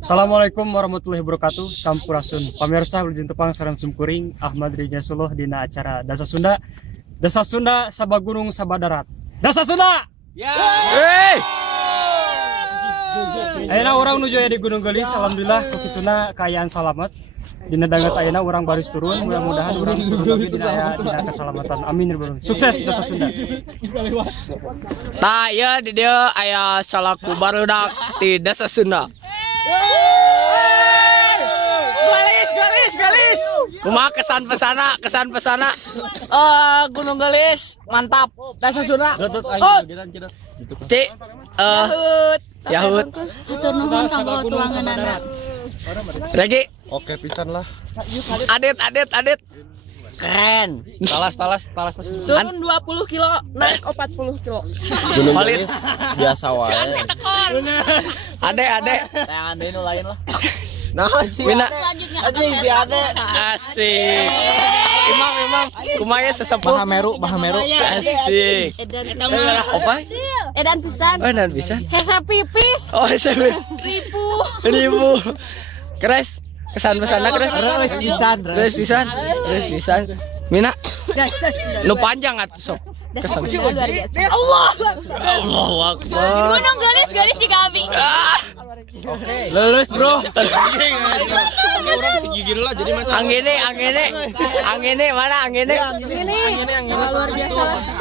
Assalamualaikum warahmatullahi wabarakatuh. Sampurasun. Pamirsa Ulujun Tepang Saram Sumkuring Ahmad Rijasuluh dina acara Dasa Sunda. Dasa Sunda Sabah Gunung Sabah Darat. Dasa Sunda. Ayeuna orang nuju di Gunung Gelis. Alhamdulillah kokituna kaayaan salamet. Dina dangat ayeuna urang baris turun, mudah-mudahan urang turun lagi dina keselamatan. Amin ya rabbal alamin. Sukses Dasa Sunda. Tah ieu di dieu aya salaku barudak ti Dasa Sunda. Galis. Kumaha kesan pesana Gunung Gelis mantap. Dasa Sunda. Yahut. Hatur nuhun kanggo tuanganana. Lagi. Oke pisan lah. Adet. Keren. Talas. Turun 20 kilo, naik 40 kilo. Gunung Valid. Gelis biasa wae. Ade. Tayangan deui nu lain lah. Nah, si Mina. Anjing si Ade. Asik. Imam. Kumaya sesepuh. Baha Meru. Asik. Apa? Edan pisan. Oh, dan bisa. Hesa pipis. Oh, saya. Ribu. Keres. Kesan pesana keres. Keres pisan. Mina. Gases. Nu panjang atuh sok. Kesan luar biasa. Allahu Akbar. Gunung Gelis Cigabi. Lulus, Bro. Anggene mana anggene?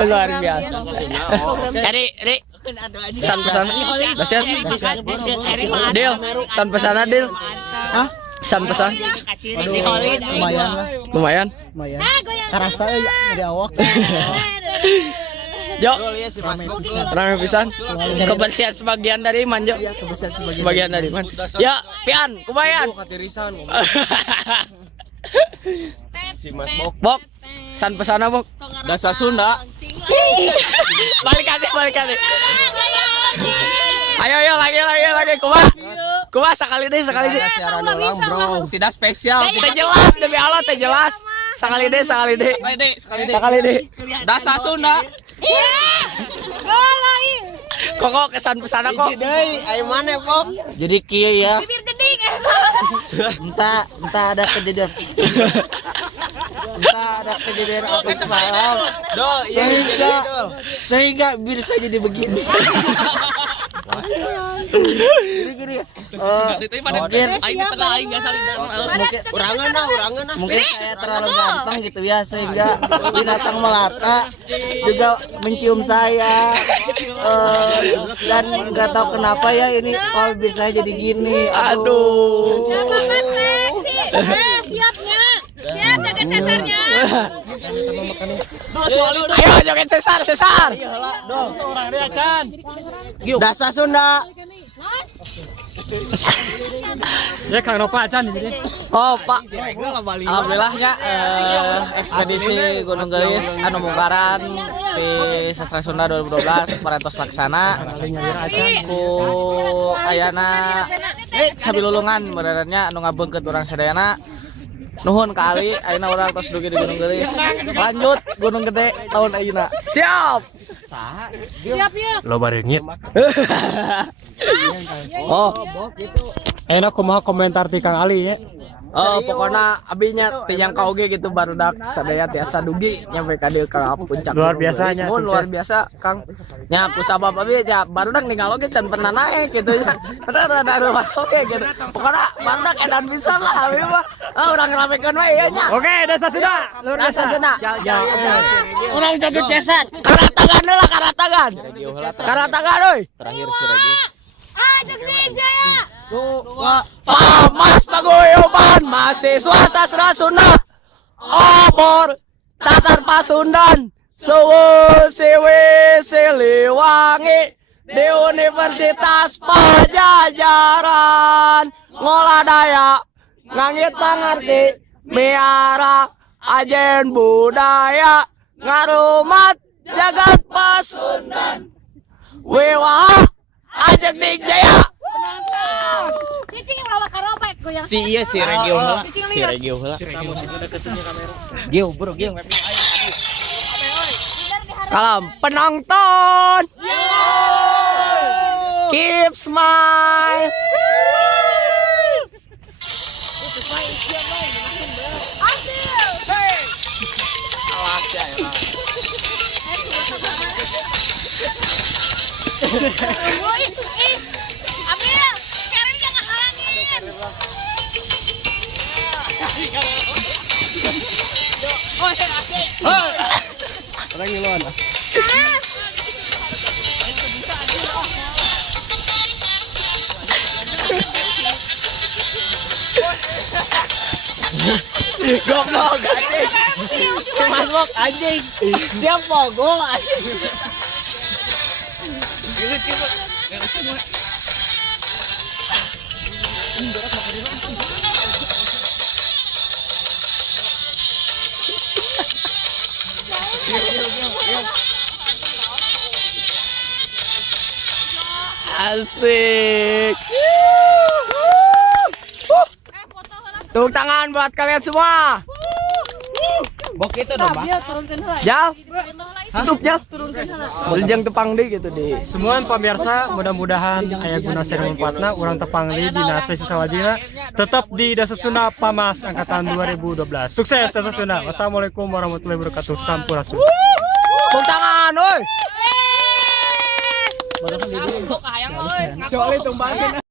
Luar biasa. Jadi, pesan. Dahsyat. Deal, pesan Adil. Hah? Pesan. Lumayan. Karasa dari awak. Jo, rame pisan. Kebersihan sebagian dari Manjo. Sebagian dari Man. Ya, Pian, kumayan. Si Mas Bok, san pesana Bok. Dasa Sunda. Balik kali. Ayo lagi. Kumaha sekali deh. Siaran ulang, Bro. Tidak spesial. Teh jelas demi Allah teh jelas. Sekali deh. Dasa Sunda. Kok kesan pesana kok. Deui, ayo mana, Pok? Jadi kieu ya. Bibir jeding. Entah ada kejadian. Apa semalam. Sehingga bisa jadi begini. Mungkin saya terlalu ganteng gitu ya, sehingga binatang melata juga mencium saya, dan nggak tahu kenapa ya ini bisa jadi gini. Aduh. Siapnya. Siap jaga sesarnya. Ayo joget Cesar. Dasa Sunda. Ya Kang Nova acan di sini. Oh Pak, alhamdulillahnya ekspedisi Gunung Gelis anu mungkaran di Sastra Sunda 2012 parantos laksana ku ayana sabilulungan benerannya anu ngabeungkeut urang sadayana. Nuhun kali ayeuna urang tos dugi di Gunung Gelis. Lanjut Gunung Gede tahun ayeuna. Siap ya. Lo bareungit. Oh, Enak kumaha komentar ti Kang Ali ya. oh pokoknya abinya tiang kauge gitu barudak sadaya tiasa dugi nyampe ka dieu ka puncak. Luar biasanya, Mun luar biasa Kang. Nya ku sabab abi nya barudak ninggal oge can pernah naik gitu nya. Ada masuk gitu. Pokoknya barudak edan pisan lah abi mah. Urang ngaramekeun we ieu nya. Oke, Dasa Sunda. Luar biasa. Urang joget cesan. Karatagan heula karatagan euy. Terakhir si Regi. Pamas paguyuban mahasiswa sastra Sunda obor tatar Pasundan suwu siwi siliwangi di Universitas Pajajaran ngolah daya ngangit pangarti miara ajen budaya ngarumat jagat Pasundan wiwah ajak Dijaya. Cicing bawa karobek goyang. Si iya si Regio heula. Si Regio heula. Geo bro, geo. Kalem penonton. Keep smile. Ambil, Karin jangan halangin. Orang ngiluan lah. Goblok anjing. Masuk anjing. Siap mogok anjing. Asik. Tepuk tangan buat kalian semua. Bok itu dong, Bang. Jal. Tutup Jal. Beljang tepang deh gitu deh. Semua pemirsa mudah-mudahan aya guna sering empatna urang tepang di dina sesi salajina tetap di Dasa Sunda Pamas angkatan 2012. Sukses Dasa Sunda. Wassalamualaikum warahmatullahi wabarakatuh. Sampurasun. Tepuk tangan, oi. Hayang euy. Coba tumbangkeun.